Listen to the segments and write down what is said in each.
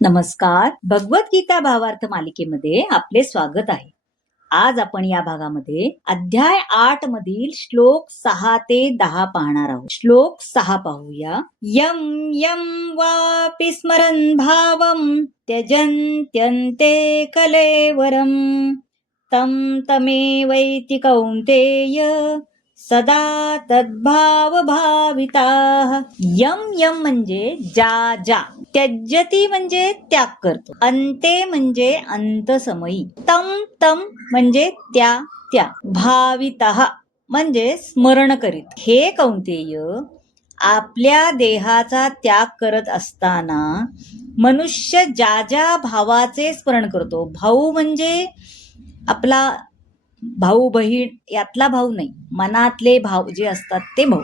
नमस्कार. भगवद्गीता भावार्थ मालिकेमध्ये आपले स्वागत आहे. आज आपण या भागामध्ये अध्याय 8 मधील श्लोक 6 ते 10 पाहणार आहोत. श्लोक 6 पाहूया. यम यम वापि स्मरन् भावं त्यजन्त्यन्ते कलेवरं तं तमेवैति कौन्तेय सदा तद्भाव भाविताः. यम यम म्हणजे ज्या ज्या, त्यजती म्हणजे त्याग करतो, अंते म्हणजे अंत समयी, तम तम म्हणजे त्या त्या, भावितः म्हणजे स्मरण करीत. हे कौंतेय, आपल्या देहाचा त्याग करत असताना मनुष्य ज्या ज्या भावाचे स्मरण करतो, भाऊ म्हणजे आपला भाऊ बहीण यातला भाऊ नाही, मनातले भाव जे असतात ते भाऊ,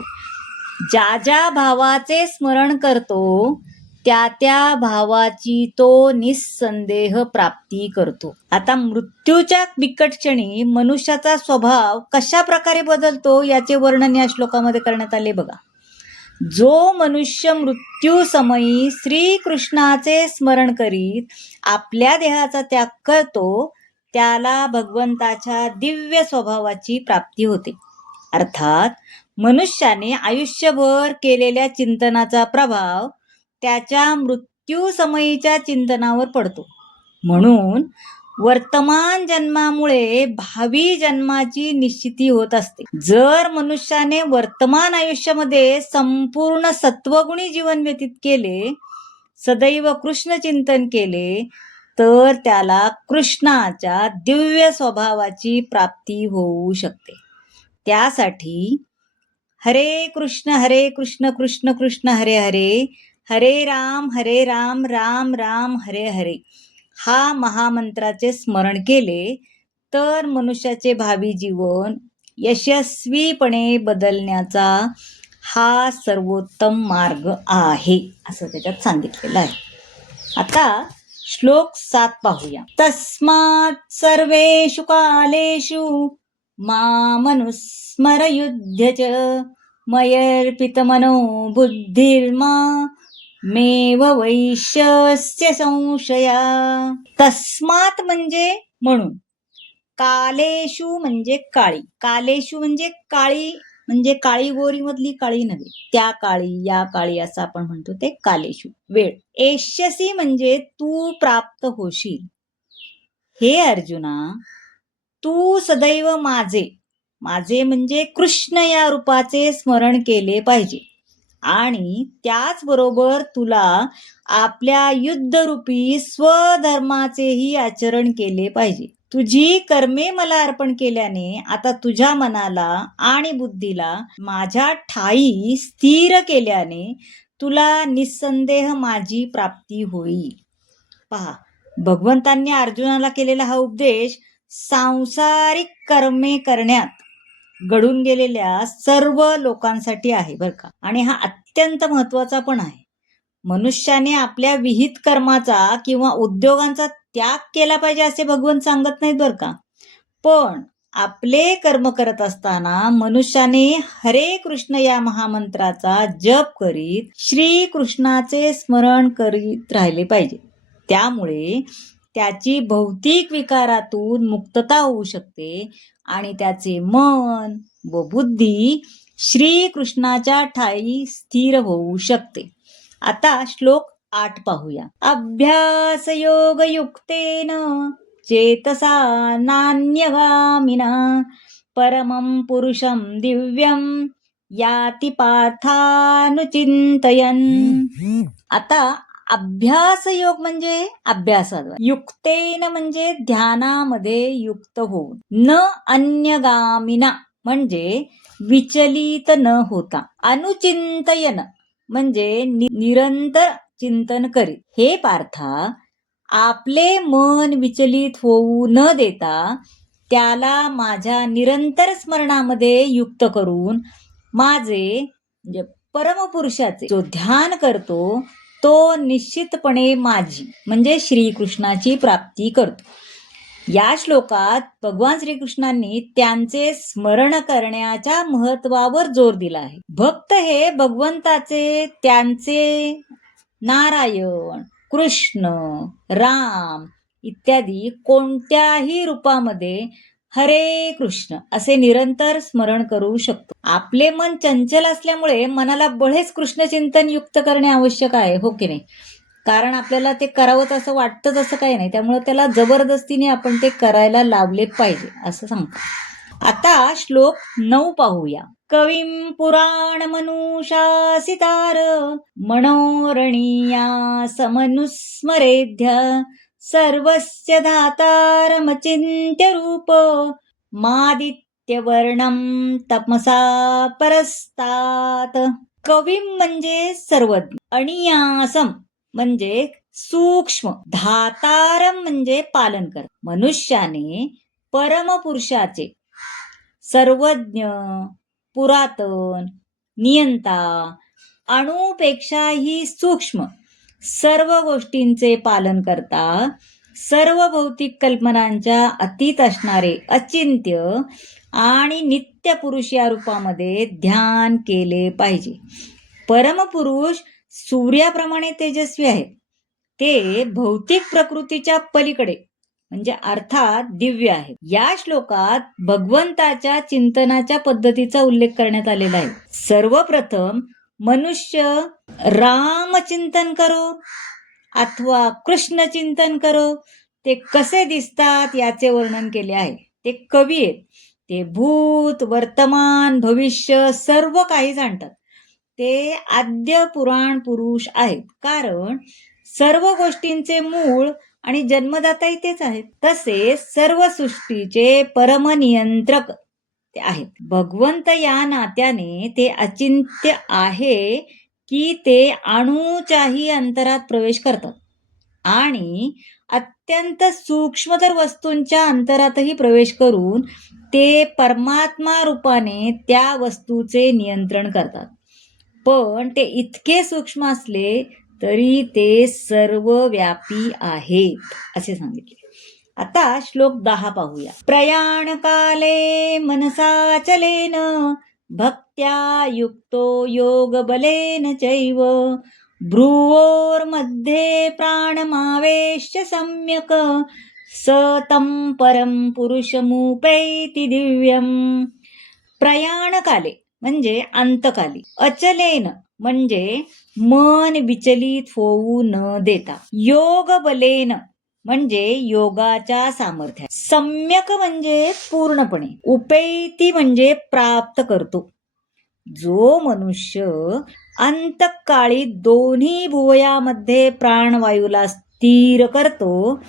ज्या ज्या भावाचे स्मरण करतो त्या त्या भावाची तो निस्संदेह प्राप्ती करतो. आता मृत्यूच्या बिकट क्षणी मनुष्याचा स्वभाव कशा प्रकारे बदलतो याचे वर्णन या श्लोकामध्ये करण्यात आले बघा. जो मनुष्य मृत्यू समयी श्रीकृष्णाचे स्मरण करीत आपल्या देहाचा त्याग करतो त्याला भगवंताच्या दिव्य स्वभावाची प्राप्ती होते. अर्थात मनुष्याने आयुष्यभर केलेल्या चिंतनाचा प्रभाव त्याच्या मृत्यू समयीच्या चिंतनावर पडतो. म्हणून वर्तमान जन्मामुळे भावी जन्माची निश्चिती होत असते. जर मनुष्याने वर्तमान आयुष्यामध्ये संपूर्ण सत्वगुणी जीवन व्यतीत केले, सदैव कृष्ण चिंतन केले, तर त्याला कृष्णाच्या दिव्य स्वभावाची प्राप्ती होऊ शकते. त्यासाठी हरे कृष्ण कृष्ण कृष्ण हरे हरे, हरे राम राम राम हरे हरे हा महामंत्राचे स्मरण केले तर मनुष्याचे भावी जीवन यशस्वीपणे बदलण्याचा हा सर्वोत्तम मार्ग आहे असं त्याच्यात सांगितलेलं आहे. आता श्लोक 7 पाहूया. तस्मात् सर्वेषु कालेषु मामनुस्मर युध्य च मयर्पितमनो बुद्धिर्मा मेव वैश्यस्य संशया. तस्मात म्हणजे म्हणून, कालेषु म्हणजे काळी, कालेषु म्हणजे काळी, म्हणजे काळी गोरी मधली काळी नव्हे, त्या काळी या काळी असं आपण म्हणतो ते कालेषु वेळ. एष्यसी म्हणजे तू प्राप्त होशील. हे अर्जुना, तू सदैव माझे, माझे म्हणजे कृष्ण या रूपाचे स्मरण केले पाहिजे आणि त्याचबरोबर तुला आपल्या युद्धरूपी स्वधर्माचेही आचरण केले पाहिजे. तुझी कर्मे मला अर्पण केल्याने आता तुझ्या मनाला आणि बुद्धीला माझ्या ठाई स्थिर केल्याने तुला निस्संदेह माझी प्राप्ती होईल. पहा, भगवंतांनी अर्जुनाला केलेला हा उपदेश सांसारिक कर्मे करण्यात घडून गेलेल्या सर्व लोकांसाठी आहे बरं का. आणि हा अत्यंत महत्वाचा पण आहे. मनुष्याने आपल्या विहित कर्माचा किंवा उद्योगांचा त्याग केला पाहिजे असे भगवंत सांगत नाहीत बरं का. पण आपले कर्म करत असताना मनुष्याने हरे कृष्ण या महामंत्राचा जप करीत श्री कृष्णाचे स्मरण करीत राहिले पाहिजे. त्यामुळे त्याची भौतिक विकारातून मुक्तता होऊ शकते आणि त्याचे मन व बुद्धी श्री कृष्णाच्या ठाई स्थिर होऊ शकते. आता श्लोक 8 पाहूया. अभ्यास योग युक्तेन चेतसा नान्यगामिना परमं पुरुषं दिव्यं याति पार्थानुचिंतयन्. आता अभ्यास योग म्हणजे अभ्यासाद्वारे, युक्तेन म्हणजे ध्यानामध्ये युक्त होऊन, न अन्यगामिना म्हणजे विचलित न होता, अनुचिंतयन म्हणजे निरंतर चिंतन करीत. हे पार्था, आपले मन विचलित होऊ न देता त्याला माझ्या निरंतर स्मरणामध्ये युक्त करून माझे म्हणजे परमपुरुषाचे जो ध्यान करतो तो निश्चितपणे माझी म्हणजे श्रीकृष्णाची प्राप्ती करतो. या श्लोकात भगवान श्रीकृष्णांनी त्यांचे स्मरण करण्याच्या महत्वावर जोर दिला आहे. भक्त हे भगवंताचे, त्यांचे नारायण कृष्ण, राम इत्यादी कोणत्याही रूपामध्ये हरे कृष्ण असे निरंतर स्मरण करू शकतो. आपले मन चंचल असल्यामुळे मनाला बळेच कृष्णचिंतन युक्त करणे आवश्यक आहे, हो की नाही? कारण आपल्याला ते करावंच असं वाटतंच असं काही नाही, त्यामुळे त्याला जबरदस्तीने आपण ते करायला लावले पाहिजे असं सांगतो. आता श्लोक 9 पाहूया. कविं पुराण मनुशासितार मनोरणीया समनुस्मरेध्य सर्वस्य धातारमचिन्त्य रूप मादित्यवर्णं तमसा परस्तात. कविं म्हणजे सर्वज्ञ, अनियासम म्हणजे सूक्ष्म, धातारम म्हणजे पालन कर. मनुष्याने परमपुरुषाचे सर्वज्ञ, पुरातन, नियंता, अणुपेक्षाही सूक्ष्म सर्व गोष्टींचे पालन करता सर्व भौतिक कल्पनांच्या अतीत असणारे अचिंत्य आणि नित्य पुरुष या रूपामध्ये ध्यान केले पाहिजे. परमपुरुष सूर्याप्रमाणे तेजस्वी आहेत. ते भौतिक प्रकृतीच्या पलीकडे म्हणजे अर्थात दिव्य आहे. या श्लोकात भगवंताच्या चिंतनाच्या पद्धतीचा उल्लेख करण्यात आलेला आहे. सर्वप्रथम मनुष्य रामचिंतन करो अथवा कृष्ण चिंतन करो, ते कसे दिसतात याचे वर्णन केले आहे. ते कवी आहेत. ते भूत, वर्तमान, भविष्य सर्व काही जाणतात. ते आद्य पुराण पुरुष आहेत, कारण सर्व गोष्टींचे मूळ आणि जन्मदाताही तेच आहेत. तसे सर्व सृष्टीचे परमनियंत्रक ते आहेत. भगवंत या नात्याने ते अचिंत्य आहे की ते अणूच्याही अंतरात प्रवेश करतात आणि अत्यंत सूक्ष्मतर वस्तूंच्या अंतरातही प्रवेश करून ते परमात्मा रूपाने त्या वस्तूचे नियंत्रण करतात. पण ते इतके सूक्ष्म असले तरी ते सर्वव्यापी आहेत असे सांगितले. आता श्लोक 10 पाहूया. प्रयाण काले मनसा चलेन भक्त्या युक्तो योग बलेन चैव भ्रुवोर्मध्ये प्राणमावेश्य सम्यक सतं परम पुरुषमुपैति दिव्यम. प्रयाणकाले म्हणजे अंतकाली, अचलेन म्हणजे मन विचलित होऊ न देता, योग बलेन म्हणजे योगाच्या सामर्थ्यात, सम्यक म्हणजे पूर्णपणे, उपैती म्हणजे प्राप्त करतो. जो मनुष्य अंतकाळी दोन्ही भुवयामध्ये प्राणवायूला स्थिर करतो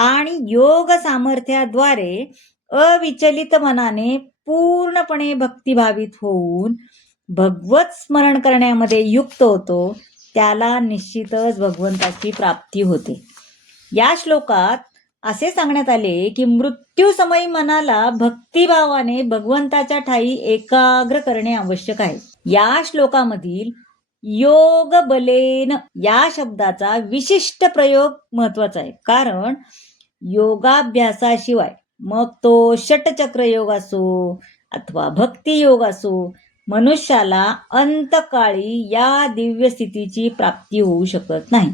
आणि योग सामर्थ्याद्वारे अविचलित मनाने पूर्णपणे भक्तिभावित होऊन भगवत स्मरण करण्यामध्ये युक्त होतो, त्याला निश्चितच भगवंताची प्राप्ती होते. या श्लोकात असे सांगण्यात आले की मृत्यूसमयी मनाला भक्तिभावाने भगवंताच्या ठाई एकाग्र करणे आवश्यक आहे. या श्लोकामधील योग बलेन या शब्दाचा विशिष्ट प्रयोग महत्वाचा आहे, कारण योगाभ्यासाशिवाय मग तो षटचक्र योग असो अथवा भक्ती योग असो, मनुष्याला अंतकाळी या दिव्य स्थितीची प्राप्ती होऊ शकत नाही.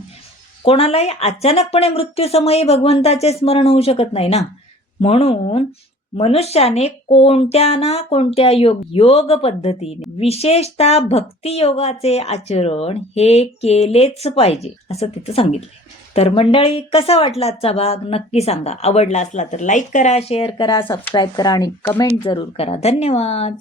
कोणालाही अचानकपणे मृत्यूसमयी भगवंताचे स्मरण होऊ शकत नाही ना. म्हणून मनुष्याने कोणत्या ना कोणत्या योग पद्धतीने विशेषतः भक्ती योगाचे आचरण हे केलेच पाहिजे असं तिथं सांगितलंय. तर मंडळी, कसा वाटला आजचा भाग नक्की सांगा. आवडला असला तर लाईक करा, शेअर करा, सबस्क्राईब करा आणि कमेंट जरूर करा. धन्यवाद.